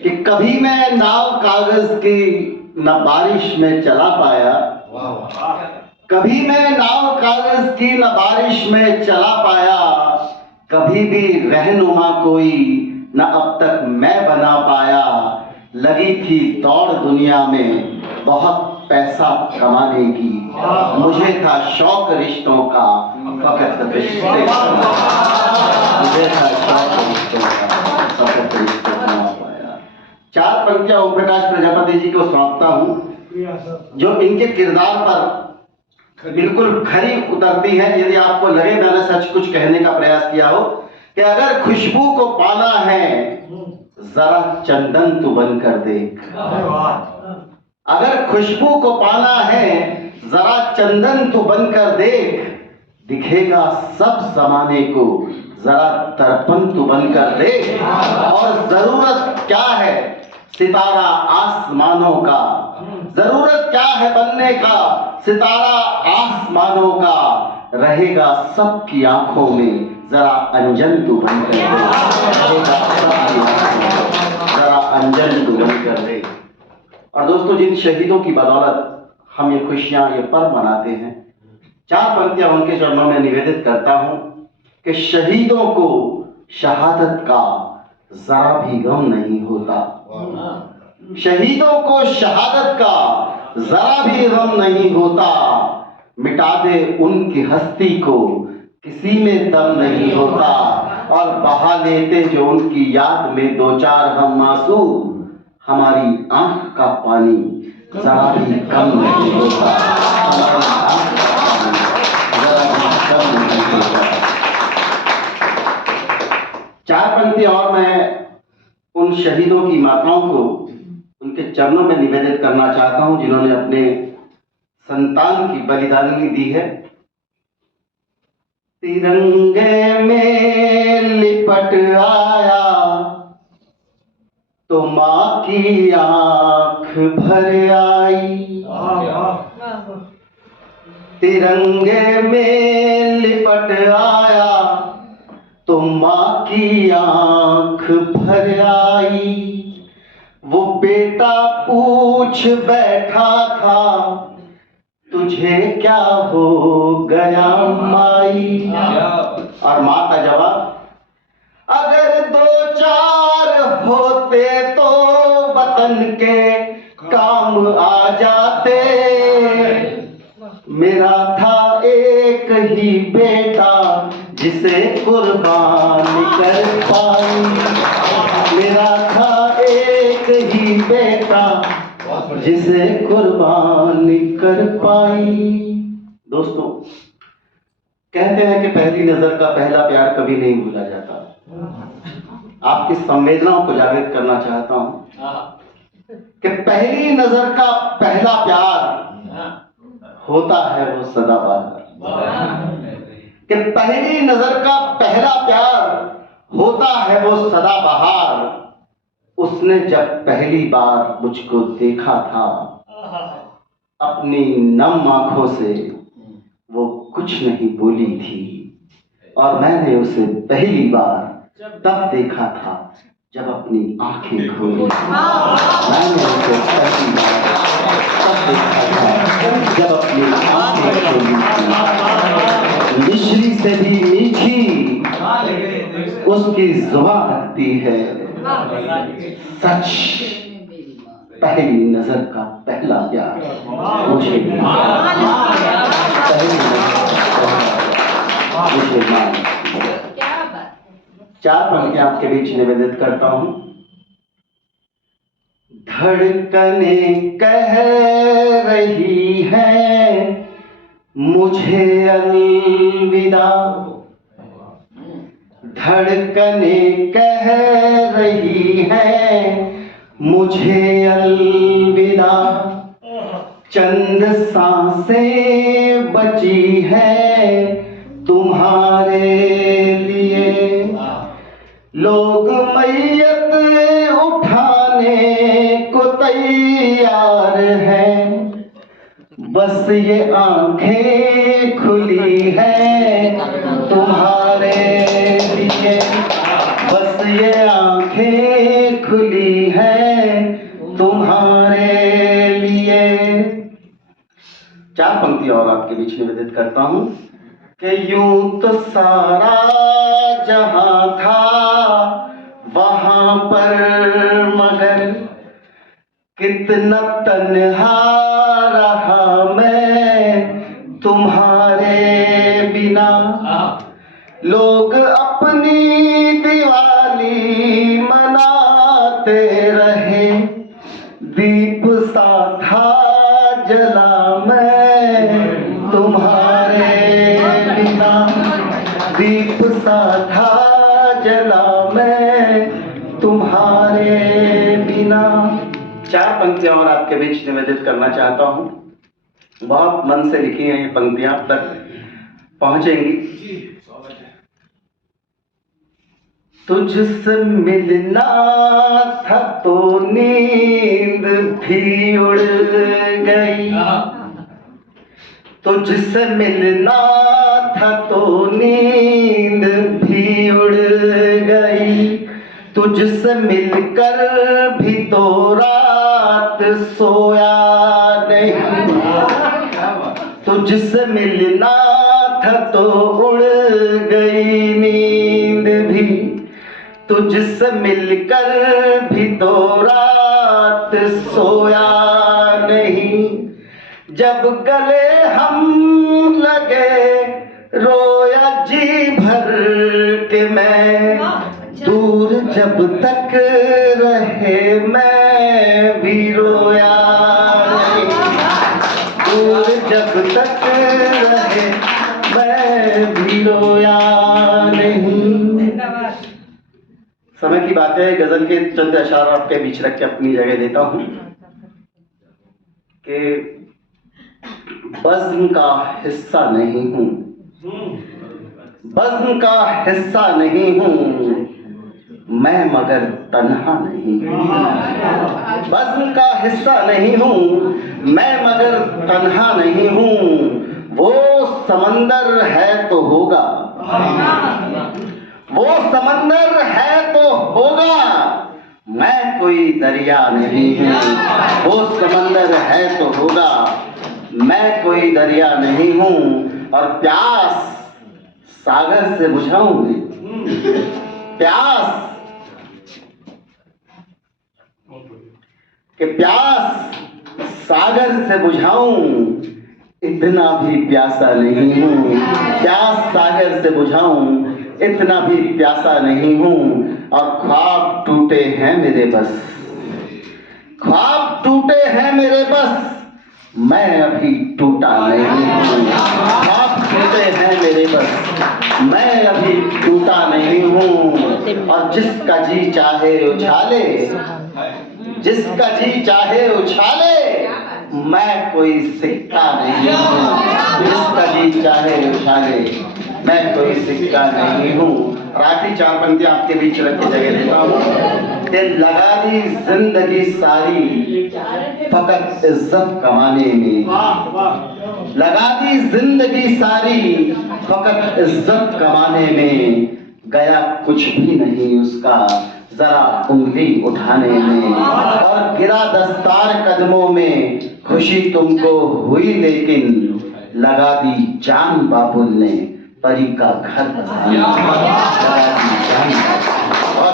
कि कभी मैं नाव कागज की न बारिश में चला पाया, कभी मैं नाव कागज की न बारिश में चला पाया, कभी भी रहनुमा कोई न अब तक मैं बना पाया। लगी थी दौड़ दुनिया में बहुत पैसा कमाने की, मुझे था शौक रिश्तों का फकत रिश्ते, मुझे था शौक रिश्तों का फकत रिश्ते कमा पाया। चार पंक्तियां ओम प्रकाश प्रजापति जी को सौंपता हूं, जो इनके किरदार पर बिल्कुल खरी उतरती है। यदि आपको लगे मैंने सच कुछ कहने का प्रयास किया हो कि अगर खुशबू को पाना है जरा चंदन तू बनकर देख, अगर खुशबू को पाना है जरा चंदन तू बनकर देख, दिखेगा सब जमाने को जरा दर्पण तू बनकर देख। और जरूरत क्या है सितारा आसमानों का, जरूरत क्या है बनने का सितारा आसमानों का, रहेगा सबकी आंखों में जरा अंजन तू बनकर दे, रहेगा सबकी आंखों में जरा अंजन तू बनकर दे। और दोस्तों, जिन शहीदों की बदौलत हम ये खुशियां, ये पर्व मनाते हैं, चार पंक्तियां उनके चरणों में निवेदित करता हूं कि शहीदों को शहादत का जरा भी गम नहीं होता, शहीदों को शहादत का जरा भी गम नहीं होता, मिटा दे उनकी हस्ती को किसी में दम नहीं होता, और बहा लेते जो उनकी याद में दो चार हम आंसू, हमारी आंख का पानी जरा भी कम नहीं होता, हमारी आंख का पानी जरा भी कम नहीं होता। चार पंक्ति और मैं उन शहीदों की माताओं को उनके चरणों में निवेदित करना चाहता हूं जिन्होंने अपने संतान की बलिदानी दी है। तिरंगे में लिपट आया तो माँ की आंख भर आई, तिरंगे में लिपट आया तो माँ की आंख भर आई। वो बेटा पूछ बैठा था तुझे क्या हो गया माई, और माँ का जवाब, अगर दो चार होते तो वतन के काम आ जाते, मेरा था एक ही बेटा जिसे कुर्बान कर पाई, मेरा था एक ही बेटा जिसे कुर्बान कर पाई। दोस्तों, कहते हैं कि पहली नजर का पहला प्यार कभी नहीं भूला जाता। आपकी संवेदनाओं को जागृत करना चाहता हूं कि पहली नजर का पहला प्यार होता है वो सदाबहार, कि पहली नजर का पहला प्यार होता है वो सदाबहार। उसने जब पहली बार मुझको देखा था अपनी नम आंखों से वो कुछ नहीं बोली थी, और मैंने उसे पहली बार तब देखा था जब अपनी आंखें खोली, मैंने उसे पहली बार तब देखा था जब अपनी आंखें खोली थी। मिश्री से भी मीठी उसकी जुबान लगती है, सच पहली नजर का पहला प्यार मुझे चार पंक्तियां आपके बीच निवेदित करता हूं। धड़कने कह रही है मुझे अलविदा, धड़कने कह रही है मुझे अलविदा, चंद सांसें बची है तुम्हारे लिए, लोग मैयत उठाने को तैयार हैं, बस ये आंखें खुली है तुम्हारे लिए, बस ये आंखें खुली है पंक्ति और आपके बीच निवेदित करता हूँ कि यूं तो सारा जहां था वहां पर, मगर कितना तन्हा रहा मैं तुम्हारे बिना। लोग अपनी दिवाली मनाते रहे, दीप सा था जला मैं तुम्हारे बिना, दीप सा था जला मैं तुम्हारे बिना। 4 पंक्तियां और आपके बीच निवेदित करना चाहता हूं। बहुत मन से लिखी हैं ये पंक्तियां, आप तक पहुंचेंगी। तुझसे मिलना था तो नींद भी उड़ गई, तुझसे मिलना था तो नींद भी उड़ गई, तुझसे मिलकर भी तो रात सोया नहीं, तुझसे मिलना था तो उड़ गई नींद भी, तुझसे मिलकर भी तो रात सोया नहीं। जब गले हम लगे रोया जी भर के मैं, दूर जब तक रहे मैं भी रोया नहीं, दूर जब तक रहे मैं भी रोया नहीं। समय की बात है, गजल के चंद अशार आपके बीच रख के अपनी जगह देता हूं कि बज़्म का हिस्सा नहीं हूं, बज़्म का हिस्सा नहीं हूं मैं, मगर तन्हा नहीं हूं। बज़्म का हिस्सा नहीं हूं मैं, मगर तन्हा नहीं हूं। वो समंदर है तो होगा, वो समंदर है तो होगा, मैं कोई दरिया नहीं हूँ। वो समंदर है तो होगा, मैं कोई दरिया नहीं हूँ। और प्यास सागर से बुझाऊंगी, प्यास कि प्यास सागर से बुझाऊं, इतना भी प्यासा नहीं हूँ। प्यास सागर से बुझाऊं, इतना भी प्यासा नहीं हूँ। और ख्वाब टूटे हैं मेरे बस, ख्वाब टूटे हैं मेरे बस, मैं अभी टूटा नहीं हूँ। ख्वाब टूटे हैं मेरे बस, मैं अभी टूटा नहीं हूँ। और जिसका जी चाहे उछाले, जिसका जी चाहे उछाले, मैं कोई सिक्का नहीं हूँ। जिसका जी चाहे उछाले, मैं कोई सिक्का नहीं हूँ। और आखिरी 4 पंक्तियां आपके बीच रख के जगह देता हूँ कि लगा दी जिंदगी सारी फकत इज्जत कमाने में, लगा दी जिंदगी सारी फकत इज्जत कमाने में, गया कुछ भी नहीं उसका जरा उंगली उठाने में। और गिरा दस्तार कदमों में, खुशी तुमको हुई लेकिन लगा दी जान बाबुल ने परी का घर बनाने में, लगा दी जान। और